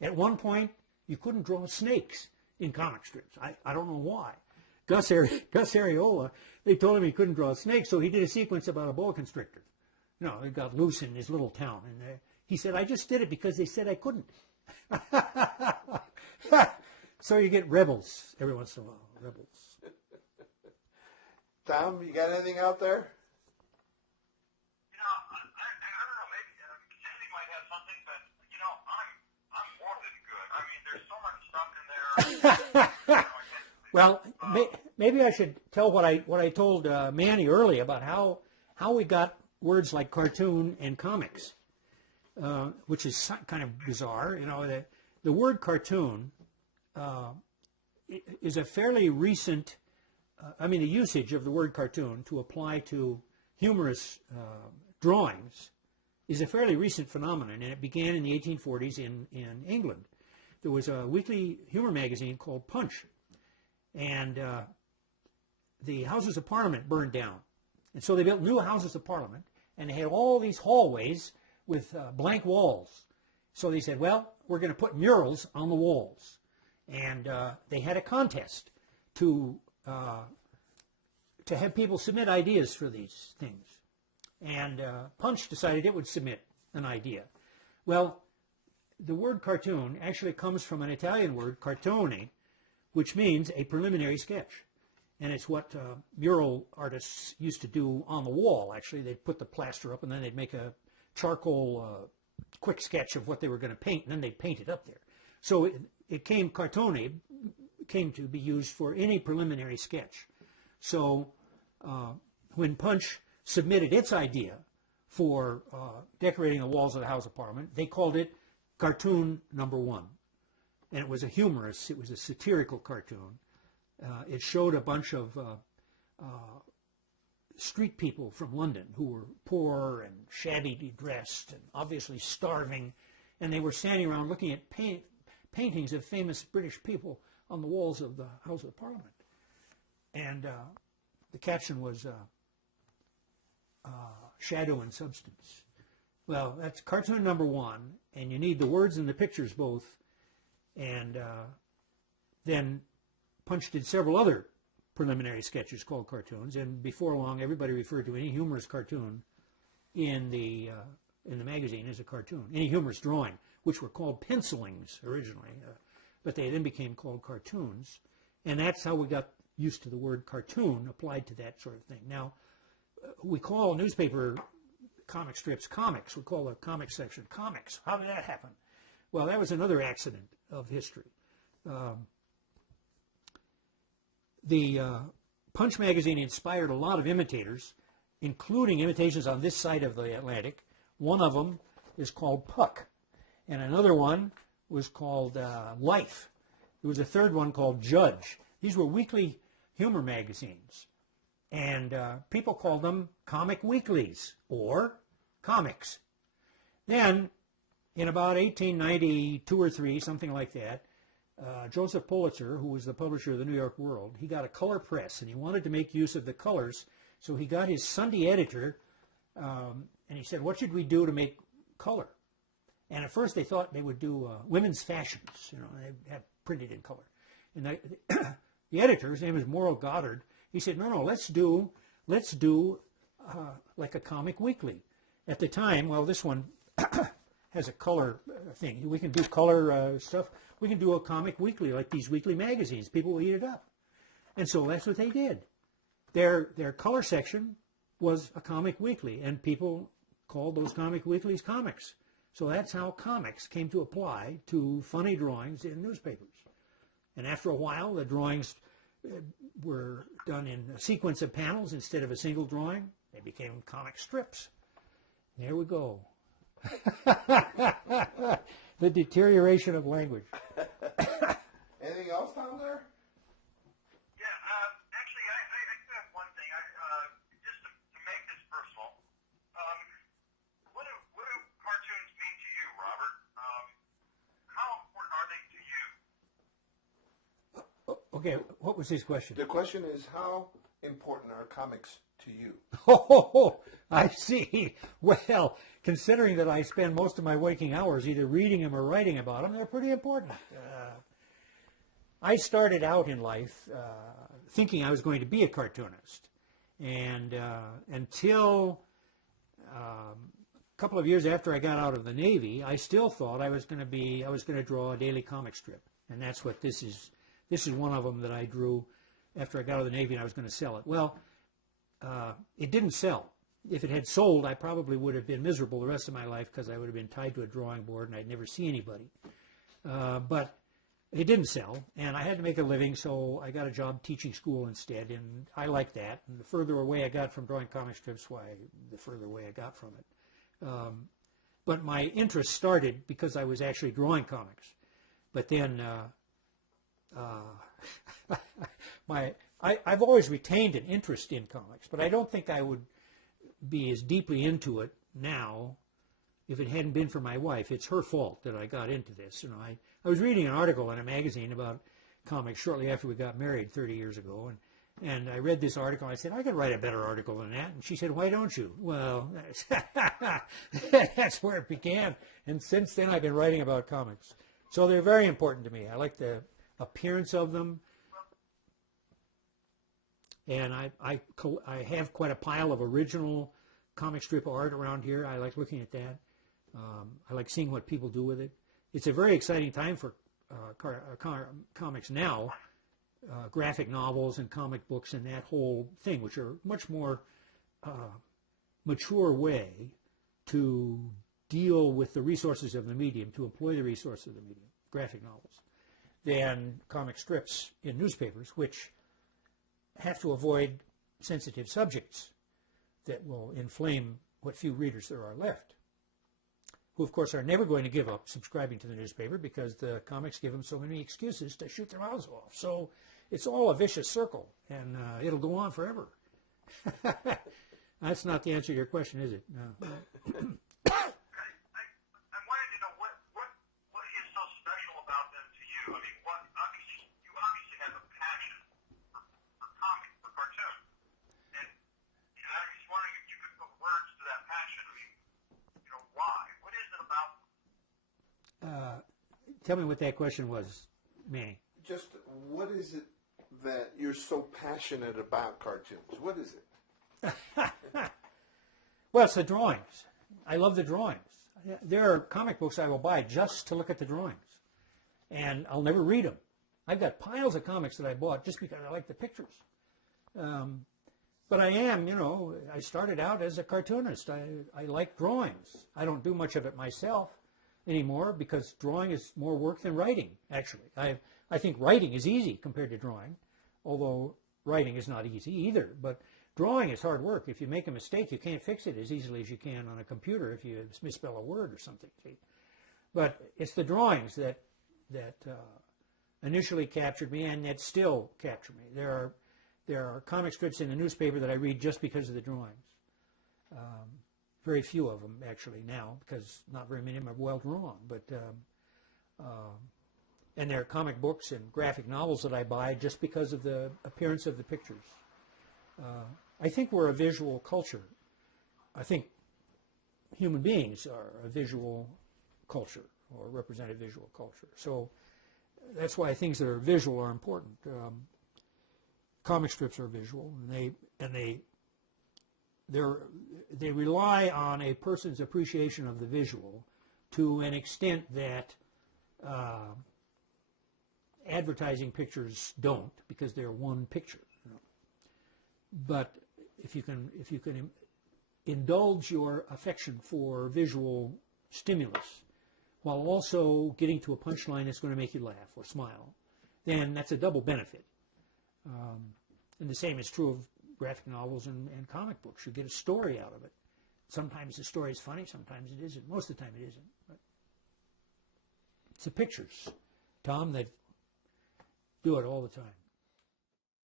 At one point, you couldn't draw snakes in comic strips. I don't know why. Gus Ariola, they told him he couldn't draw snakes, so he did a sequence about a boa constrictor. You know, it got loose in his little town. And he said, I just did it because they said I couldn't. So you get rebels every once in a while. Rebels. Tom, you got anything out there? You know, I don't know. Maybe Sandy might have something, but you know, I'm more than good. I mean, there's so much stuff in there. Well, maybe I should tell what I told Manny early about how we got words like cartoon and comics, which is kind of bizarre. You know, the word cartoon is a fairly recent. The usage of the word cartoon to apply to humorous drawings is a fairly recent phenomenon, and it began in the 1840s in England. There was a weekly humor magazine called Punch, and the Houses of Parliament burned down. And so they built new Houses of Parliament, and they had all these hallways with blank walls. So they said, well, we're going to put murals on the walls. And they had a contest to have people submit ideas for these things. And Punch decided it would submit an idea. Well, the word cartoon actually comes from an Italian word, cartone, which means a preliminary sketch. And it's what mural artists used to do on the wall, actually. They'd put the plaster up, and then they'd make a charcoal quick sketch of what they were going to paint, and then they'd paint it up there. So cartone came to be used for any preliminary sketch. So when Punch submitted its idea for decorating the walls of the House of Parliament, they called it Cartoon Number 1. And it was a humorous, it was a satirical cartoon. It showed a bunch of street people from London who were poor and shabbily dressed and obviously starving, and they were standing around looking at paintings of famous British people on the walls of the House of Parliament. And the caption was shadow and substance. Well, that's cartoon number 1, and you need the words and the pictures both. And then Punch did several other preliminary sketches called cartoons, and before long everybody referred to any humorous cartoon in the magazine as a cartoon. Any humorous drawing, which were called pencilings originally, but they then became called cartoons. And that's how we got used to the word cartoon applied to that sort of thing. Now, we call newspaper comic strips comics. We call the comic section comics. How did that happen? Well, that was another accident of history. The Punch magazine inspired a lot of imitators, including imitations on this side of the Atlantic. One of them is called Puck, and another one was called Life. There was a third one called Judge. These were weekly humor magazines, and people called them comic weeklies or comics. Then, in about 1892 or 3, something like that, Joseph Pulitzer, who was the publisher of the New York World, he got a color press, and he wanted to make use of the colors, so he got his Sunday editor, and he said, what should we do to make color? And at first they thought they would do women's fashions, you know, they have printed in color. And the editor, his name is Morrow Goddard, he said, no, let's do like a comic weekly. At the time, well, this one has a color thing. We can do color stuff. We can do a comic weekly, like these weekly magazines. People will eat it up. And so that's what they did. Their color section was a comic weekly, and people called those comic weeklies comics. So that's how comics came to apply to funny drawings in newspapers. And after a while, the drawings were done in a sequence of panels instead of a single drawing. They became comic strips. There we go. The deterioration of language. Anything else down there? Yeah, actually, I have one thing. Just to make this personal, what do cartoons mean to you, Robert? How important are they to you? Okay, what was his question? The question is, how important are comics to you? Oh, I see. Well, considering that I spend most of my waking hours either reading them or writing about them, they're pretty important. I started out in life thinking I was going to be a cartoonist, and until a couple of years after I got out of the Navy, I still thought I was going to draw a daily comic strip, and that's what this is. This is one of them that I drew after I got out of the Navy, and I was going to sell it. Well, it didn't sell. If it had sold, I probably would have been miserable the rest of my life because I would have been tied to a drawing board and I'd never see anybody. But it didn't sell, and I had to make a living, so I got a job teaching school instead, and I liked that. And the further away I got from drawing comic strips, why, the further away I got from it. But my interest started because I was actually drawing comics. But then I've always retained an interest in comics, but I don't think I would be as deeply into it now if it hadn't been for my wife. It's her fault that I got into this. You know, I was reading an article in a magazine about comics shortly after we got married 30 years ago, and I read this article, and I said, I could write a better article than that. And she said, why don't you? Well, that's where it began. And since then, I've been writing about comics. So they're very important to me. I like the appearance of them. And I have quite a pile of original comic strip art around here. I like looking at that. I like seeing what people do with it. It's a very exciting time for comics now, graphic novels and comic books and that whole thing, which are much more mature way to deal with the resources of the medium, to employ the resources of the medium, graphic novels, than comic strips in newspapers, which have to avoid sensitive subjects that will inflame what few readers there are left, who of course are never going to give up subscribing to the newspaper because the comics give them so many excuses to shoot their mouths off. So it's all a vicious circle, and it'll go on forever. That's not the answer to your question, is it? No. I wanted to know what is so special about them to you. I mean, you obviously have a passion for comics, for cartoons, and I was wondering if you could put words to that passion. I mean, why? What is it about them? Tell me what that question was, Manny. Just what is it that you're so passionate about cartoons? What is it? Well, it's the drawings. I love the drawings. There are comic books I will buy just to look at the drawings, and I'll never read them. I've got piles of comics that I bought just because I like the pictures. But I am, I started out as a cartoonist. I like drawings. I don't do much of it myself anymore because drawing is more work than writing, actually. I think writing is easy compared to drawing, although writing is not easy either. But drawing is hard work. If you make a mistake, you can't fix it as easily as you can on a computer if you misspell a word or something. See? But it's the drawings that initially captured me and that still capture me. There are comic strips in the newspaper that I read just because of the drawings. Very few of them, actually, now, because not very many of them are well drawn. But and there are comic books and graphic novels that I buy just because of the appearance of the pictures. I think we're a visual culture. I think human beings are a visual culture or represent a visual culture. So that's why things that are visual are important. Comic strips are visual, and they rely on a person's appreciation of the visual to an extent that advertising pictures don't, because they're one picture. But if you can indulge your affection for visual stimulus while also getting to a punchline that's going to make you laugh or smile, then that's a double benefit. And the same is true of graphic novels and comic books. You get a story out of it. Sometimes the story is funny, sometimes it isn't. Most of the time it isn't. But it's the pictures, Tom, that do it all the time.